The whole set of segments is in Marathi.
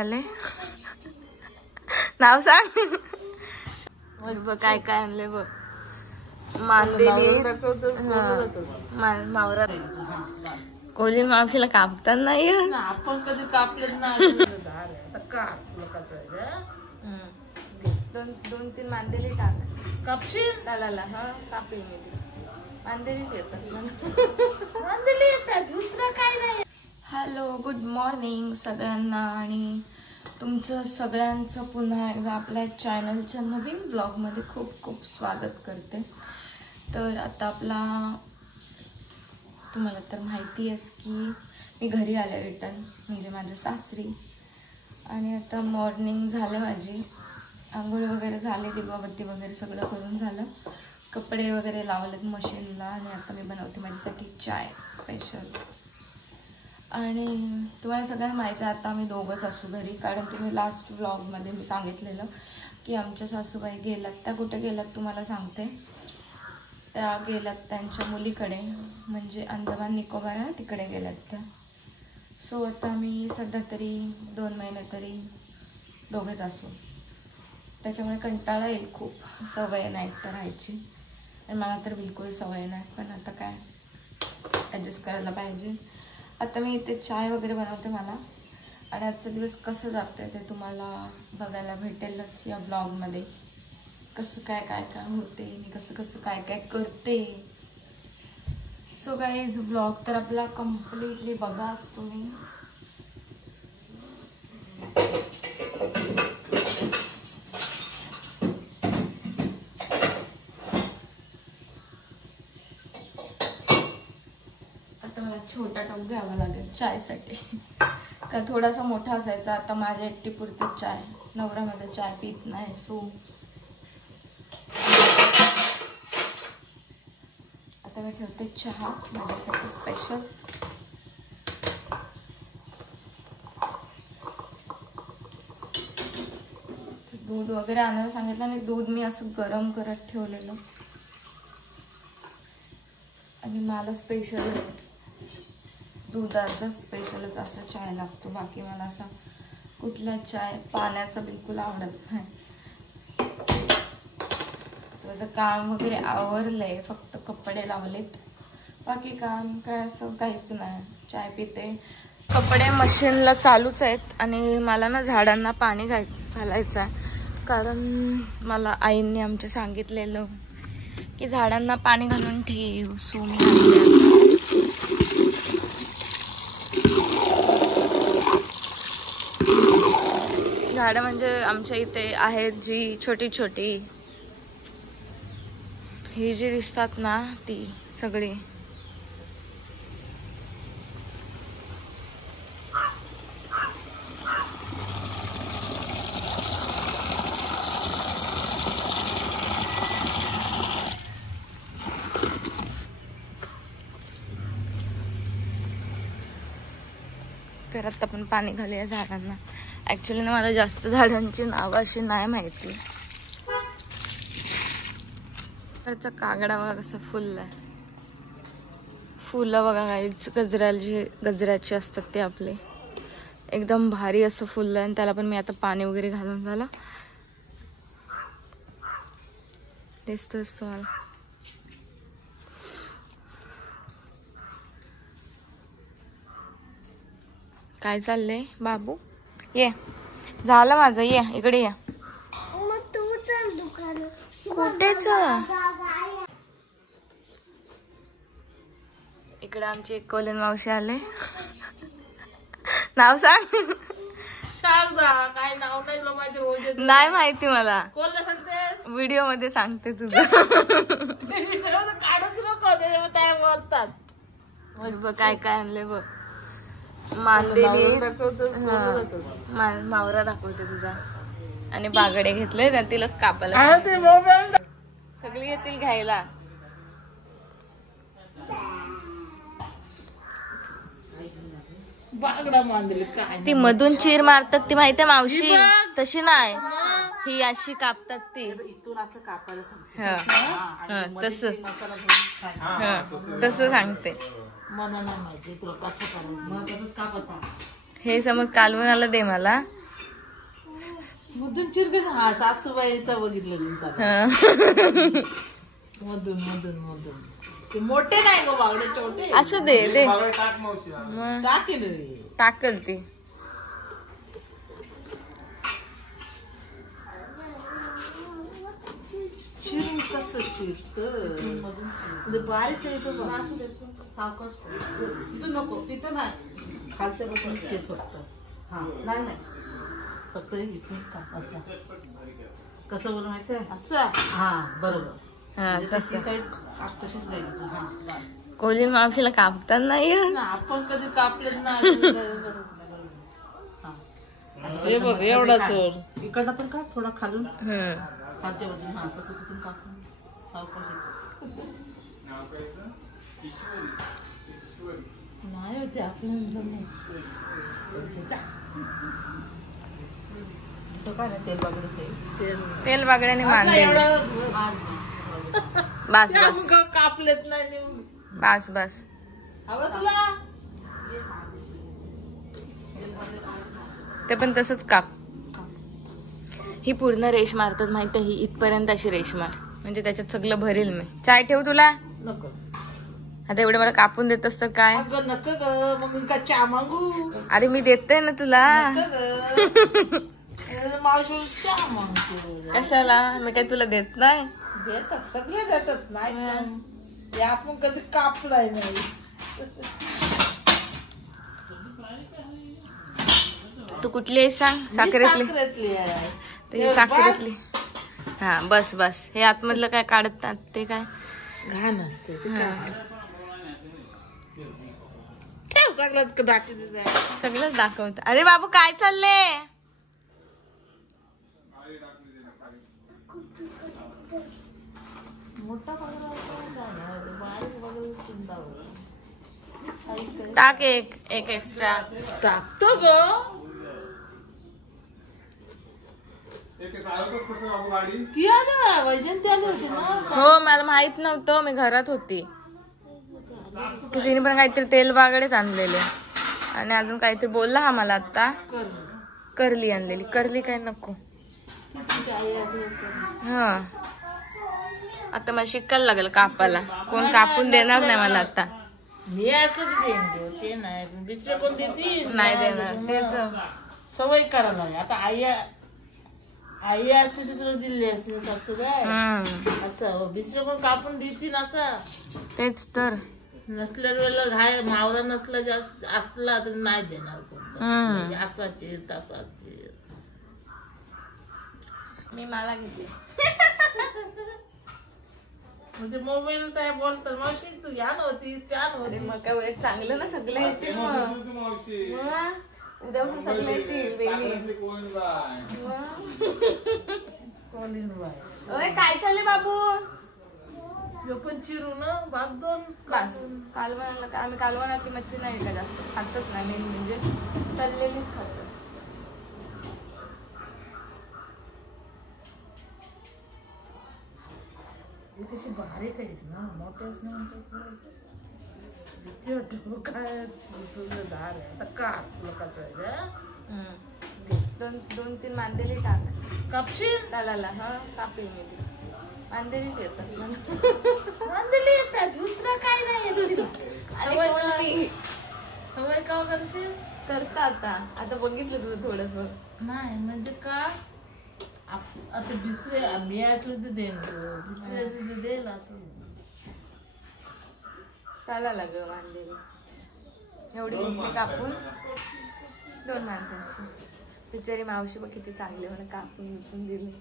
आले नाव सांग बघ काय काय आणले बघ. मांदेली मावरा कोली मावशीला कापतात नाही आपण कधी कापलं ना. दोन तीन मांदेली टाक कापशील लाला. हा कापेल मी ती मांदेलीच येतात. मांदेली येतात दुसरं काय नाही. हॅलो गुड मॉर्निंग सगळ्यांना आणि तुमचं सगळ्यांचं पुन्हा एकदा आपल्या चॅनलच्या नवीन ब्लॉगमध्ये खूप खूप स्वागत करते. तर आता आपला तुम्हाला तर माहिती आहेच की मी घरी आले रिटर्न म्हणजे माझ्या सासरी. आणि आता मॉर्निंग झालं माझी आंघोळ वगैरे झाले दिवाबत्ती वगैरे सगळं करून झालं. कपडे वगैरे लावलेत मशीनला आणि आता मी बनवते माझ्यासाठी चाय स्पेशल. आणि तुम्हाला सगळ्यांना माहिती आहे आता आम्ही दोघंच असू घरी. कारण तुम्ही लास्ट व्लॉगमध्ये मी सांगितलेलं की आमच्या सासूबाई गेल्यात. त्या कुठे गेल्यात तुम्हाला सांगते. त्या गेल्यात त्यांच्या मुलीकडे म्हणजे अंदमान निकोबार आहे तिकडे गेल्यात त्या. सो आता आम्ही सध्या तरी 2 महिने तरी दोघेच असू. त्याच्यामुळे कंटाळा येईल खूप. सवय नाही एकटं राहायची आणि मला तर बिलकुल सवय नाही. पण आता काय ॲडजस्ट करायला पाहिजे. आता मी इथे चाय वगैरे बनवते मला. आणि आजचा दिवस कसं जातं ते तुम्हाला बघायला भेटेलच या ब्लॉगमध्ये. कसं काय काय काय होते मी कसं कसं काय काय करते. सो गाईज ब्लॉग तर आपला कम्प्लिटली बघाच तुम्ही. आता मला छोटा टप घ्यावा लागेल चायसाठी. का थोडासा मोठा असायचा. आता माझ्या एकटी पुरती चाय. नवऱ्यामध्ये चाय पित नाही. सो आता मी ठेवते चहा माझ्यासाठी स्पेशल. दूध वगैरे आणायला सांगितलं आणि दूध मी असं गरम करत ठेवलेलं. आणि मला स्पेशल दुधाचा स्पेशलच असं चाय लागतो. बाकी मला असा कुठला चाय पाण्याचा बिलकुल आवडत नाही. माझं काम वगैरे आवरलंय फक्त कपडे लावलेत. बाकी काम काय असं काहीच नाही. चाय पिते. कपडे मशीनला चालूच आहेत आणि मला ना झाडांना पाणी घालायचं आहे. कारण मला आईंनी आमच्या सांगितलेलं की झाडांना पाणी घालून ठेव. सो मी झाडं म्हणजे आमच्या इथे आहेत जी छोटी छोटी ही जी दिसतात ना ती सगळी. तर आता आपण पाणी घालूया झाडांना. ऍक्च्युली ना मला जास्त झाडांची नावं अशी नाही माहिती. त्याचा कागडा बघा कसं फुललाय. फुलं बघा काहीच गजऱ्याची असतात ते आपले. एकदम भारी असं फुललंय. आणि त्याला पण मी आता पाणी वगैरे घालून झालं. दिसतोच तुम्हाला. काय चाललंय बाबू. ये झालं माझं. ये इकडे ये. कुठेच इकडे आमची एक कोलीन मावशी आले. नाव सांग. शारदा. काय नाव नाही तुला माहिती. रोज नाही माहिती मला. कोणला सांगतेस. व्हिडिओ मध्ये सांगते तुझं. काढूच नको त्या बोलतात. बघ काय काय आणले बघ. मांदेली मावरा दाखवते तुझा. आणि बागडे घेतले ना तिलाच कापायला. सगळी येतील घ्यायला. बागडा मांदली काय ती मधून चीर मारतात ती माहितीये मावशी. तशी नाही ही अशी कापतात ती. तस सांगते. हे समज कालवणाला दे मला. मधून चिरक हा सासूबाईचा बघितलं नंतर हा. मधून मधून मधून ते मोठे नाही गो बागडे छोटे असू दे दे टाकेल रे टाकल ती. चिरून कसं चिरत बारीक सावकाश तिथं नको तिथं नाही खालच्या बसून चिर फक्त हा नाही नाही फक्त इथून का असं कसं बोल माहितीये असं हा बरोबर हा तसं साईड तशीच राहील हा बस. कोली मावशीला कापता नाही ना आपण कधी कापलं नाही हे बघ एवढा चोर इकडनं पण का थोडा खालून खालच्या बाजून हा तसं तिथून कापून सावकाश नाही होते आपलं काय नाही तेल बागडे तेल बागड्याने मानले. बस बस कापलेत नाही बस बस. हवं तुला ते पण तसंच काप. ही पूर्ण रेश मारतात माहिती ही इथपर्यंत अशी रेश मार म्हणजे त्याच्यात सगळं भरेल मी. चाय ठेव तुला नको आता एवढं मला कापून देत असतं काय. अगं नको ग मग मी का चहा मागू अरे मी देते ना तुला. मावशी चहा मागतो कशाला मी काय तुला देत नाही. देतात सगळे देतात नाही ते आपण कधी कापलाय नाही. तू कुठली आहे सांग. साखरेतली आहे तर ही साखरेतली. हा बस बस. हे आतमधलं काय काढतात ते काय घाण असते ठेव सगळंच दाखवते सगळंच दाखवत. अरे बाबू काय चाललंय. मोठा टाक एक एक एक्स्ट्रा टाकतो ग ती आलं वैजंती आली होती ना. हो मला माहित नव्हतं मी घरात होती. तिने पण काहीतरी तेल बागडेच आणलेले आणि अजून काहीतरी बोलला हा मला आता. करली आणलेली. करली काय नको. हा आता मला शिकायला लागेल कापायला. कोण कापून देणार नाही मला आता. मी असं ते नाही दुसरे कोण देतील नाही देणार तेच सवय करायला लागेल. आता आई असते ती तुला दिली असते सासूबाई असं दुसरे कोण कापून देतील असं. तेच तर नसल्या वेळेला घाय मावरा नसला जास्त असला तर नाही देणार कोण. असा चिर तसा चिर. मी मला घेतली म्हणजे मोबाईल काय बोलतात मावशी तू या नव्हतीस त्या नव्हती. मग काय वेळ चांगलं ना सगळं येतील. उद्या पण सगळं येतील वेली. काय चाललंय बाबू. पण चिरून भात दोन बस कालवणाला आम्ही कालवणातली मच्छी नाही का जास्त खातच नाही. मेन म्हणजे तळलेलीच खातो. तशी बारीक आहेत ना मोठ्याच काय दार आहे आता का लोकांचं आहे. दोन तीन मांदेली टाक कापशील त्याला. हा कापेल मी ती. मांदेलीच येतात मांदेली येतात दुसरं काय नाही. सवय का करशील करता आता बघितलं तुझं थोडस नाही म्हणजे का आता दुसरे मी असलं तर देईन दुसरे असलं तर देईल असं त्याला लाग मांदेली. एवढी घेतली कापून 2 माणसांची. बिचारी मावशी बघ किती चांगली म्हणून कापून दिली.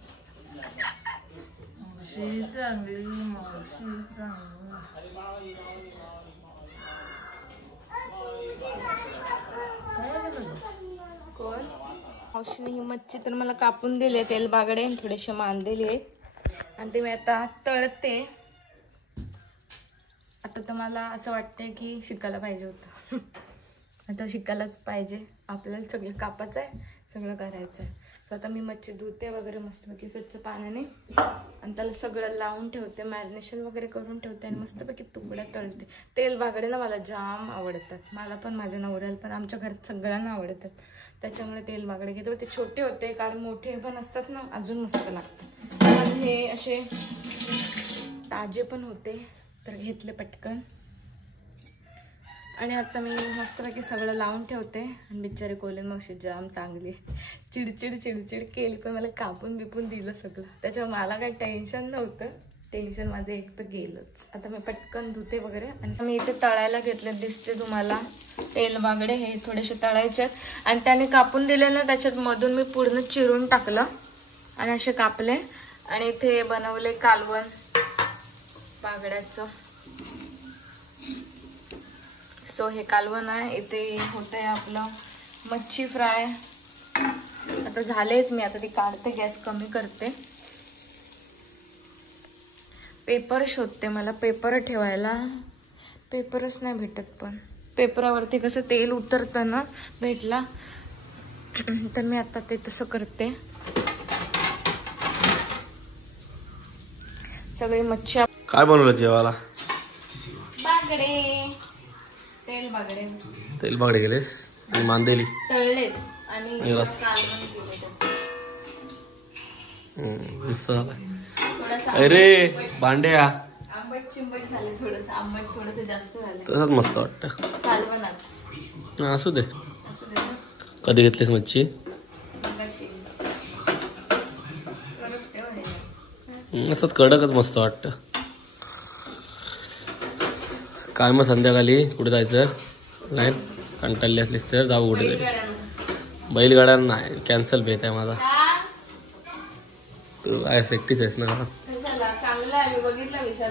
मावशी चांगली मावशी चांगली. कोण मावशीने ही मच्छी तर मला कापून दिले. तेल बागडे थोडेसे मांदेले आणि ते मी आता तळते. आता तर मला असं वाटतंय की शिकायला पाहिजे होतं. आता शिकायलाच पाहिजे. आपल्याला सगळं कापायचं आहे. सगळं करायचं आहे. तर आता मी मच्छी धुते वगैरे मस्तपैकी स्वच्छ पाण्याने आणि त्याला सगळं लावून ठेवते, मॅरिनेशन वगैरे करून ठेवते आणि मस्तपैकी तुकड्या तळते. तेल बागडे ना मला जाम आवडतात, मला पण माझ्या नवऱ्याला पण आमच्या घरात सगळ्यांना आवडतात, त्याच्यामुळे तेल बागडे घेते. ते छोटे होते कारण मोठे पण असतात ना अजून मस्त लागतात, पण हे असे ताजे पण होते तर घेतले पटकन. आणि आता मी मस्तपैकी सगळं लावून ठेवते आणि बिचारी कोलीन मग जाम चांगली चिडचिड केली, पण मला कापून बिपून दिलं सगळं, त्याच्यावर मला काही टेन्शन नव्हतं. टेन्शन माझं एक तर गेलंच. आता मी पटकन धुते वगैरे आणि मी इथे तळायला घेतले, दिसते तुम्हाला तेल बागडे, हे थोडेसे तळायचे आणि त्याने कापून दिले ना, त्याच्यात मधून मी पूर्ण चिरून टाकलं आणि असे कापले आणि इथे बनवले कालवण बागड्याचं. सो हे कालवण आहे. इथे होतंय आपलं मच्छी फ्राय. आता झालेच, मी आता ती काढते, गॅस कमी करते. पेपर शोधते, मला पेपर ठेवायला पेपरच नाही भेटत, पण पेपरावरती कसं तेल उतरतं ना, भेटला तर मी आता ते तसं करते. सगळी मच्छी. काय बनवलं जेवायला? बागडे, तेल बागडे गेलेस आणि मांदेली तळलेत आणि अरे भांड्या आंबट चिंबट झाले, थोडस आंबट थोडस जास्त झालं, तसंच मस्त वाटतं कालवणात. असू दे. कधी घेतलीस मच्छी? असंच कडकच मस्त वाटतं. काय मग संध्याकाळी कुठे जायचं? नाही कंटाळली असलीस तर जाऊ कुठे तरी. बैलगाड्या नाही, कॅन्सल भेट आहे माझा. तू काय एकटीच आहेस ना?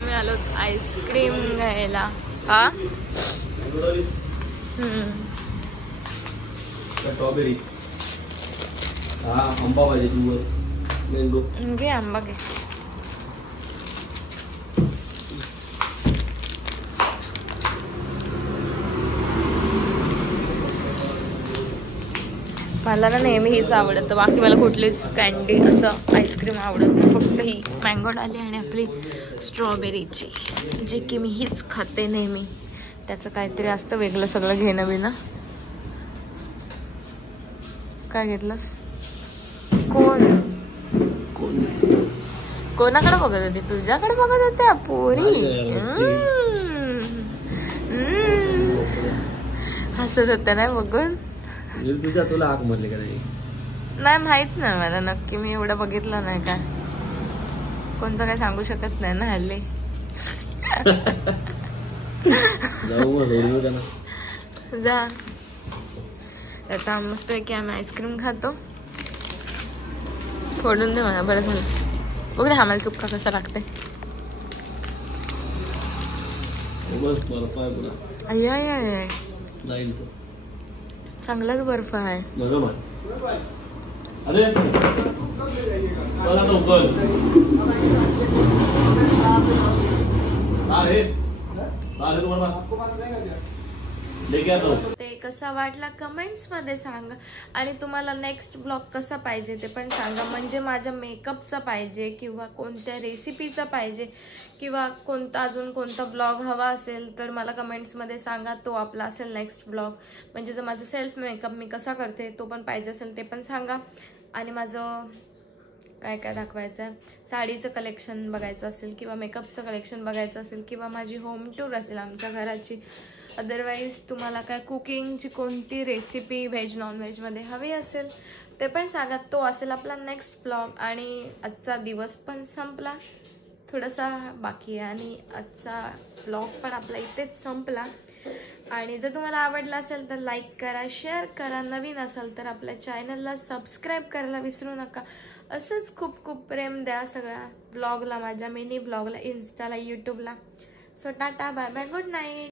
मी आलो आईस्क्रीम घ्यायला. हा स्ट्रॉबेरी, हा आंबा पाहिजे तू, मँगो घे, आंबा घे. मला ना नेहमी हीच आवडतं, बाकी मला कुठलीच कॅन्डी असं आईस्क्रीम आवडत नाही, फक्त ही मँगो डाली आणि आपली स्ट्रॉबेरीची, जे की मी हीच खाते नेहमी. त्याचं काहीतरी असतं वेगळं सगळं घेणं बिणं. काय घेतलंस? कोणाकडे बघत होती? तुझ्याकडे बघत होत्या पोरी, हसत होत्या नाही बघून. तुला हाक म्हणले का? नाही माहित नाही मला नक्की, मी एवढं बघितलं नाही का. कोणतं काय सांगू शकत नाही ना हल्ली. जा आता मस्त पैकी आम्ही आईस्क्रीम खातो. फोडून दे मला, बरं झालं. बघ रे आम्हाला चुक्का कसा लागते. अय्या चांगलाच बर्फ आहे. अरे ते कसा वाटला कमेंट्स मध्ये सांगा आणि तुम्हाला नेक्स्ट ब्लॉग कसा पाहिजे ते पण सांगा. म्हणजे माझ्या मेकअपचा पाहिजे किंवा कोणत्या रेसिपीचा पाहिजे किंवा कोणता अजून कोणता ब्लॉग हवा असेल तर मला कमेंट्स मध्ये सांगा. तो आपला असेल नेक्स्ट ब्लॉग. म्हणजे जर माझं सेल्फ मेकअप मी कसा करते तो पण पाहिजे असेल ते पण सांगा. आणि माझं काय काय दाखवायचं आहे, साडीचं कलेक्शन बघायचं असेल किंवा मेकअपचं कलेक्शन बघायचं असेल किंवा माझी होम टूर असेल आमच्या घराची. अदरवाईज तुम्हाला काय कुकिंगची कोणती रेसिपी व्हेज नॉनव्हेजमध्ये हवी असेल ते पण सांगा. तो असेल आपला नेक्स्ट ब्लॉग. आणि आजचा दिवस पण संपला, थोडासा बाकी आहे आणि आजचा ब्लॉग पण आपला इथेच संपला. आणि जर तुम्हाला आवडला असेल तर लाईक करा, शेअर करा. नवीन असाल तर आपल्या चॅनलला सबस्क्राईब करायला विसरू नका. असंच खूप खूप प्रेम द्या सगळ्या ब्लॉगला, माझ्या मिनी ब्लॉगला, इन्स्टाला, यूट्यूबला. So tata, bye bye, good night.